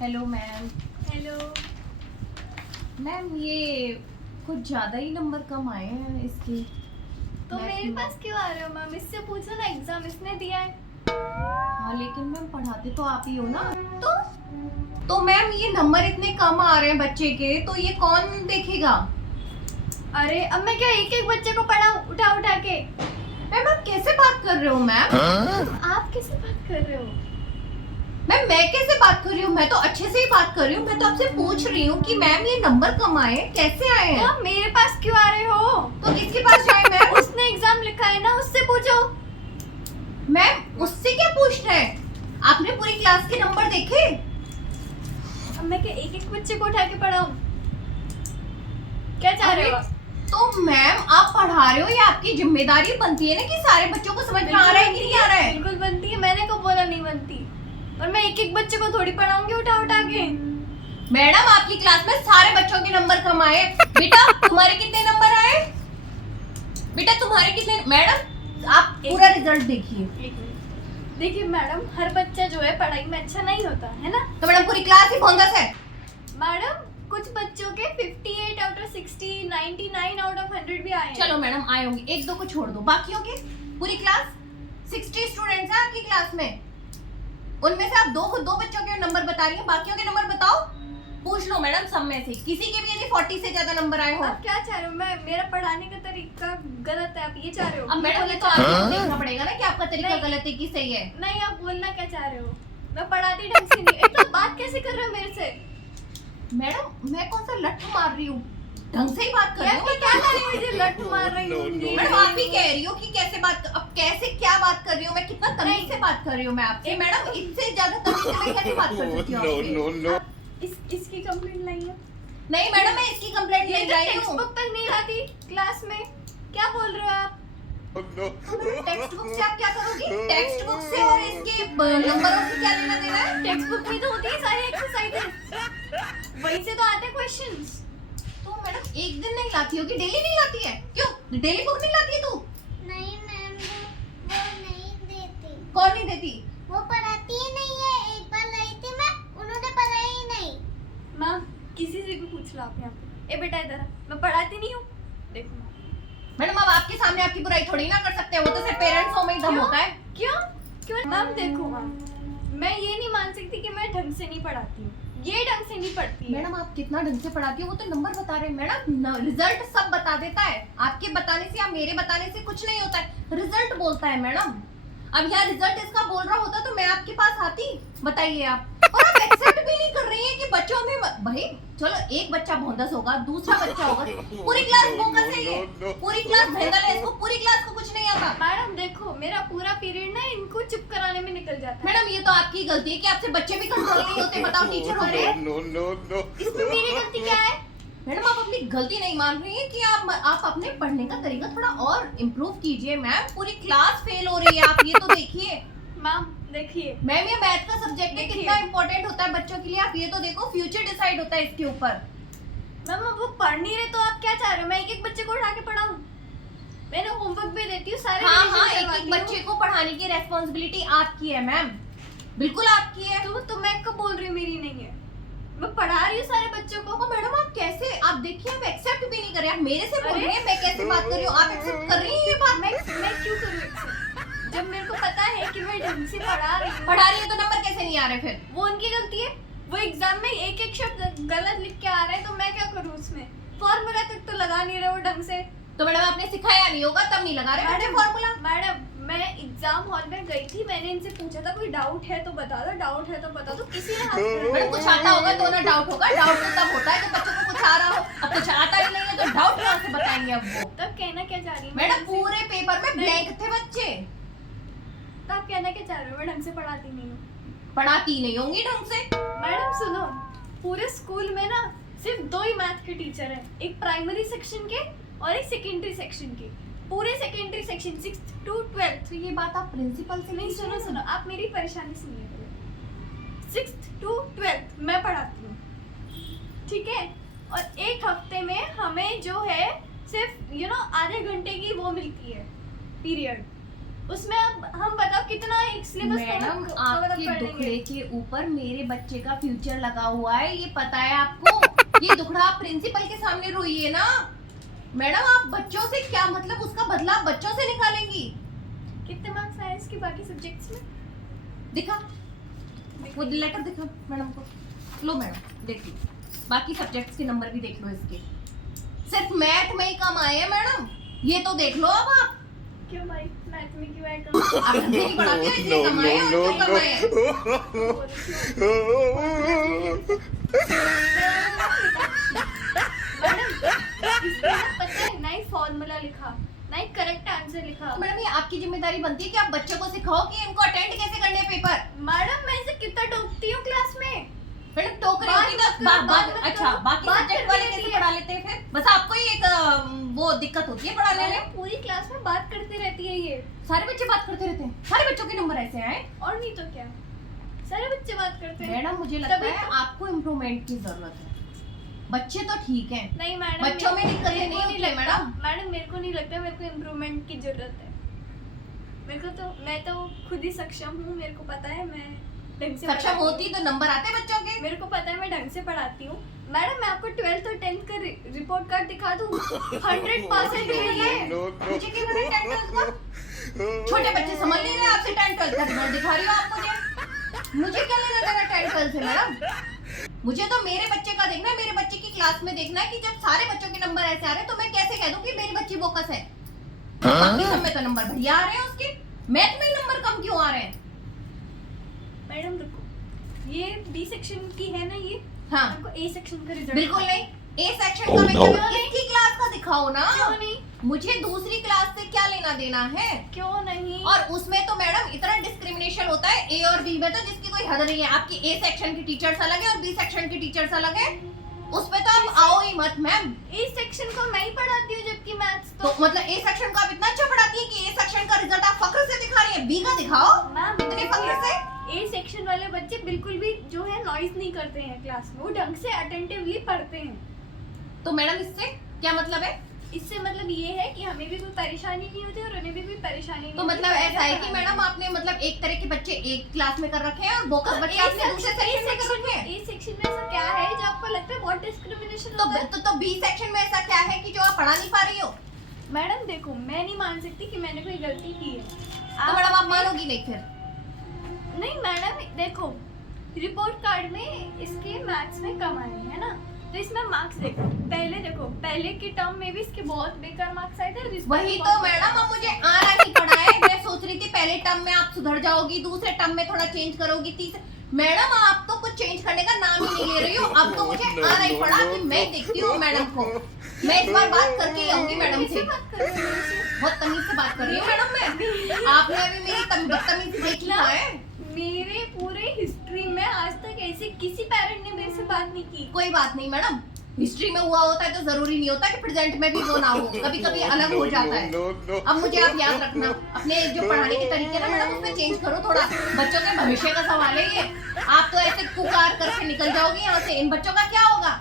Hello ma'am. Hello. Ma'am ये कुछ ज़्यादा ही नंबर कम आए हैं इसके। तो मेरे पास क्यों आ रहे हो मैम? इससे पूछो ना, एग्जाम इसने दिया है। हाँ लेकिन मैम पढ़ाते तो आप ही हो ना। तो मैम ये नंबर इतने कम आ रहे हैं बच्चे के, तो ये कौन देखेगा? अरे अब मैं क्या एक एक बच्चे को पढ़ाऊं उठा उठा के? मैम आप कैसे बात कर रहे हो मैम? आप कैसे बात कर रहे हो? मैम मैं कैसे बात कर रही हूँ? मैं तो अच्छे से ही बात कर रही हूँ। मैं तो आपसे पूछ रही हूँ कि मैम ये नंबर कम आए कैसे आए हैं? तो मेरे पास क्यों आ रहे हो? तो किसके पास जाए मैम? उसने एग्जाम लिखा है ना, उससे पूछो। मैम उससे क्या पूछ रहे हैं? आपने पूरी क्लास के नंबर देखे? अब मैं क्या एक एक बच्चे को उठा के पढ़ाऊं? क्या चाह रहे हो? तो मैम आप पढ़ा रहे हो, ये आपकी जिम्मेदारी बनती है ना कि सारे बच्चों को समझ में आ रहा है कि नहीं आ रहा है? बिल्कुल बनती है, मैंने कब बोला नहीं बनती? और मैं एक एक बच्चे को थोड़ी पढ़ाऊंगी उठा उठा के। मैडम आपकी क्लास में सारे बच्चों के नंबर कम आए। बेटा तुम्हारे कितने नंबर आए? बेटा तुम्हारे कितने? मैडम आप पूरा रिजल्ट देखिए। देखिए मैडम, हर बच्चा जो है पढ़ाई में अच्छा नहीं होता है ना। तो मैडम पूरी क्लास ही भोंदस है। मैडम कुछ बच्चों के 58 आउट ऑफ 60, 99 आउट ऑफ 100 भी आए हैं। चलो मैडम आए होंगे, एक दो को छोड़ दो, बाकियों के पूरी क्लास 60 स्टूडेंट्स हैं आपकी क्लास में। उनमें से आप दो बच्चों के नंबर बता रही हैं, बाकियों के नंबर बताओ। पूछ लो मैडम सब में से किसी के भी यदि 40 से ज्यादा नंबर आए हो। आप क्या चाह रहे हो? मैं मेरा पढ़ाने का तरीका गलत है, आप ये चाह रहे हो? अब मैडम ये तो आपको देखना पड़ेगा ना कि आपका तरीका नहीं। गलत है कि सही है। नहीं, आप बोलना क्या चाह रहे हो? मैं पढ़ाती ढंग से नहीं। इतना बात कैसे कर रहे हो मेरे से? मैडम मैं कौन सा लठ मार रही हूँ? ढंग से ही बात कर रही हूँ। क्या कर रही मुझे लट मार रही हूँ? मैडम आप ही कह रही हो कि कैसे बात, अब कैसे क्या बात कर रही हूँ मैं? कितना तमीज से बात कर रही हूँ मैं आपसे। मैडम इससे ज्यादा तमीज से मैं कैसे बात कर सकती हूँ आपसे? इसकी कंप्लेंट लाई है? नहीं मैडम मैं इसकी कंप्लेंट ये नहीं तो लाई टेक्स्ट हूँ। बुक तक नहीं लाती क्लास में। क्या बोल रहे हो आप? टेक्स्ट बुक से आप क्या करोगी? टेक्स्ट बुक से और इसके नंबरों से क्या लेना देना है? टेक्स्ट बुक में तो होती है सारी एक्सरसाइजेस, वहीं से तो आते हैं क्वेश्चंस। तो मैडम एक दिन नहीं लाती होगी, डेली नहीं लाती है? क्यों डेली बुक नहीं लाती है तू? नहीं मैम, वो नहीं देती। कौन नहीं देती? वो पढ़ाती ही नहीं है। एक बार लाई थी मैं, उन्होंने पढ़ाई ही नहीं। माँ किसी से भी पूछ लो आप यहाँ पे। ए बेटा इधर आ, मैं पढ़ाती नहीं हूँ। देखो माँ। मैडम अब आपके सामने आपकी बुराई थोड़ी ना कर सकते हैं, वो तो सिर्फ पेरेंट्स में ही दम होता है। क्यों क्यों मैम? देखो मैम, मैं ये नहीं मान सकती कि मैं ढंग से नहीं पढ़ाती हूँ। ये ढंग से नहीं पढ़ती है। मैडम आप कितना ढंग से पढ़ाती हो वो तो नंबर बता रहे हैं। मैडम रिजल्ट सब बता देता है, आपके बताने से या मेरे बताने से कुछ नहीं होता है, रिजल्ट बोलता है मैडम। अब यहाँ रिजल्ट इसका बोल रहा होता तो मैं आपके पास आती। बताइए आप। और आप एक्सेप्ट भी नहीं कर रही हैं कि बच्चों में भाई चलो एक बच्चा भोंदस होगा, दूसरा बच्चा होगा, पूरी क्लास बोंगस है ये, पूरी क्लास भेंदल है, इसको पूरी क्लास को कुछ नहीं आता। मैडम देखो, मेरा पूरा पीरियड ना इनको चुप कराने में निकल जाता है। मैडम ये तो आपकी गलती है कि आपसे बच्चे भी कंट्रोल नहीं होते। बताओ टीचर होते हैं। इसमें मेरी गलती क्या है? मैडम आप अपनी गलती नहीं मान रही हैं कि आप अपने पढ़ने का तरीका थोड़ा और इम्प्रूव कीजिए। मैम पूरी क्लास फेल हो रही है, आप ये तो देखिए। मैम देखिए, मैम ये मैथ का सब्जेक्ट है, कितना इंपॉर्टेंट होता है बच्चों के लिए, आप ये तो देखो, फ्यूचर डिसाइड होता है इसके ऊपर। मैम अब वो पढ़ नहीं रहे तो आप क्या चाह रहे हो? मैं एक एक बच्चे को उठा के पढ़ाऊं? मैंने होमवर्क भी देती हूँ सारे। हाँ revision हाँ एक करवाती एक हूँ। बच्चे को पढ़ाने की रेस्पॉन्सिबिलिटी आपकी है मैम, बिल्कुल आपकी है। तो मैं कब बोल रही हूँ मेरी नहीं है? मैं पढ़ा रही हूँ सारे बच्चों को। तो मैडम आप कैसे, आप देखिए आप एक्सेप्ट भी नहीं कर रहे, आप मेरे से बोल अरे? रही हैं, मैं कैसे बात कर रही हूँ, आप एक्सेप्ट कर रही हैं ये बात? मैं क्यों करूँ accept? जब मेरे को पता है कि मैं ढंग से पढ़ा रही हूँ। पढ़ा रही है तो नंबर कैसे नहीं आ रहे फिर? वो उनकी गलती है। वो एग्जाम में एक एक शब्द गलत लिख के आ रहे हैं तो मैं क्या करूँ उसमें? फॉर्मूला तक तो लगा नहीं रहे वो ढंग से। तो मैडम आपने सिखाया नहीं होगा तब नहीं लगा रहे बच्चे फॉर्मूला। मैडम मैं एग्जाम हॉल में गई थी, मैंने इनसे पूछा था कोई डाउट है तो बता दो, डाउट है तो बता दो। किसी ने हाथ नहीं मैडम उठाया। कुछ आता होगा तो ना डाउट होगा, डाउट तो तब होता है जब बच्चों को कुछ आ रहा हो। अब कुछ आता ही नहीं है तो डाउट कहाँ से बताएंगे अब वो? तब कहना क्या चाह रही है? मैडम पूरे पेपर में ब्लैंक थे बच्चे। तब कहना क्या चाह रहे हो? मैं ढंग से पढ़ाती नहीं हूँ। पढ़ाती नहीं होंगी ढंग से। मैडम सुनो, पूरे स्कूल में ना सिर्फ 2 ही मैथ के टीचर हैं, एक प्राइमरी सेक्शन के और एक सेकेंडरी सेक्शन के। पूरे secondary section 6th to 12th। तो ये बात आप प्रिंसिपल से नहीं, सुनो सुनो, आप मेरी परेशानी सुनिए पहले। 6th to 12th मैं पढ़ाती हूँ, ठीक है? और एक हफ्ते में हमें जो है सिर्फ आधे घंटे की वो मिलती है पीरियड। उसमें अब हम बताओ कितना एक सिलेबस मैडम आपके दुखड़े के ऊपर मेरे बच्चे का फ्यूचर लगा हुआ है, ये पता है आपको। ये दुखड़ा आप प्रिंसिपल के सामने रोइए ना। मैडम आप बच्चों से क्या मतलब, उसका बदला आप बच्चों से निकालेंगी। कितने मार्क्स आए इसके बाकी सब्जेक्ट्स में? दिखा, वो लेटर दिखा मैडम को। लो मैडम देख लो, बाकी सब्जेक्ट्स के नंबर भी देख लो इसके। सिर्फ मैथ में ही कम आए हैं मैडम, ये तो देख लो अब आप। क्यों भाई, मैथ में क्यों आए कम? आप ढंग से नहीं पढ़ाते हो इसलिए कम आए हैं, और क्यों कम आए हैं? मैडम इसमें ना पता है ना ही फॉर्मूला लिखा, ना ही करेक्ट आंसर लिखा। मैडम ये आपकी जिम्मेदारी बनती है कि आप बच्चों को सिखाओ कि इनको अटेंड कैसे करने हैं पेपर। मैडम मैं इसे कितना टोकती हूँ क्लास में। मैडम टोक रही होती तो अच्छा बाकी सब्जेक्ट वाले कैसे पढ़ा लेते हैं फिर? बस आपको ही एक वो दिक्कत होती है पढ़ाने में। पूरी क्लास में बात करती रहती है ये। सारे बच्चे बात करते रहते हैं, सारे बच्चों के नंबर ऐसे आए। और नहीं तो क्या, सारे बच्चे बात करते हैं। मैडम मुझे लगता तभी है तो- आपको इम्प्रूवमेंट की जरूरत है। बच्चे तो ठीक हैं, नहीं मैडम, बच्चों में दिक्कतें मेरे नहीं को होती लगता- मैडम। मैडम मेरे को नहीं लगता मेरे को इम्प्रूवमेंट की जरूरत है। मेरे को तो, मैं तो खुद ही सक्षम हूँ, मेरे को पता है मैं ढंग से सक्षम पढ़ाती हूँ। होती तो नंबर आते बच्चों के। मेरे को पता है मैं ढंग से पढ़ाती हूँ। मैडम मैं आपको 12th और 10th का रिपोर्ट कार्ड दिखा दूँ, 100% यही है। मुझे क्या पता 10 12 का? छोटे बच्चे समझ नहीं रहे, आपसे 10 12 का रिजल्ट दिखा रही हो आप मुझे। मुझे क्या लेना देना 10 12 से मैडम? मुझे तो मेरे बच्चे का देखना है, मेरे बच्चे की क्लास में देखना है कि जब सारे बच्चों के नंबर ऐसे आ रहे हैं तो मैं कैसे कह दूं कि मेरी बच्ची बोकस है। बाकी सब में तो नंबर बढ़िया आ रहे हैं उसके, मैथ में ही नंबर कम क्यों आ रहे हैं? मैडम रुको, ये बी सेक्शन की है ना ये? हाँ आपको ए सेक्शन का रिजल्ट बिल्कुल नहीं, ए सेक्शन का मैं इसकी क्लास का दिखाओ ना। क्यों नहीं? मुझे दूसरी क्लास से क्या लेना देना है? क्यों नहीं? और उसमें तो मैडम इतना डिस्क्रिमिनेशन होता है ए और बी में तो जिसकी कोई हद नहीं है। आपकी ए सेक्शन की टीचर्स अलग है और बी सेक्शन की टीचर्स अलग है, उसमें तो आप आओ ही मत मैम। ए सेक्शन को मैं ही पढ़ाती हूँ, जबकि मैथ्स तो मतलब ए सेक्शन को आप इतना अच्छा पढ़ाती है कि ए सेक्शन का रिजल्ट आप फख्र से दिखा रही है, बी का दिखाओ मैम इतने फख्र से। ए सेक्शन वाले बच्चे बिल्कुल भी जो है नॉइज नहीं करते हैं क्लास में, वो ढंग से अटेंटिवली पढ़ते हैं। तो मैडम इससे क्या मतलब है? इससे मतलब ये है कि हमें भी कोई परेशानी नहीं होती और उन्हें भी कोई परेशानी नहीं तो होती। मतलब ऐसा है कि मैडम आपने मतलब एक तरह के बच्चे एक क्लास में कर रखे हैं और बोकस बच्चे आपने दूसरे सेक्शन में कर रखे हैं। ए सेक्शन में ऐसा क्या है जो आपको लगता है बहुत डिस्क्रिमिनेशन तो होता है? तो बी सेक्शन में ऐसा क्या है कि जो आप पढ़ा नहीं पा रही हो? मैडम देखो, मैं नहीं मान सकती कि मैंने कोई गलती की है। तो मैडम आप मानोगी नहीं फिर? नहीं मैडम देखो, रिपोर्ट कार्ड में इसके मैथ्स में कम आए हैं ना, तो इसमें मार्क्स देखो। पहले के टर्म में भी इसके बहुत बेकार मार्क्स आए थे और इस बार वही भी तो बहुत मैडम अब मुझे आना ही पड़ा है। मैं सोच रही थी पहले टर्म में आप सुधर जाओगी, दूसरे टर्म में थोड़ा चेंज करोगी, तीसरे। मैडम आप तो कुछ चेंज करने का नाम ही नहीं ले रही हो। अब तो मुझे आना ही पड़ा कि मैं देखती हूँ मैडम को। मैं इस बार बात करके आऊंगी मैडम से। बात कर रही हूँ इससे। बहुत तमीज से बात कर रही हूँ मैडम मैं। आपने अभी मेरी बदतमीजी देखी है। मेरे पूरे हिस्ट्री में आज तक ऐसे किसी पेरेंट ने मेरे से बात नहीं की। कोई बात नहीं मैडम, हिस्ट्री में हुआ होता है तो जरूरी नहीं होता कि प्रेजेंट में भी वो ना हो, कभी कभी अलग हो जाता है। अब मुझे आप याद रखना, अपने जो पढ़ाने के तरीके ना मैडम उसमें चेंज करो थोड़ा। बच्चों के भविष्य का सवाल है ये। आप तो ऐसे कुकार करके निकल जाओगी यहाँ से, इन बच्चों का क्या होगा?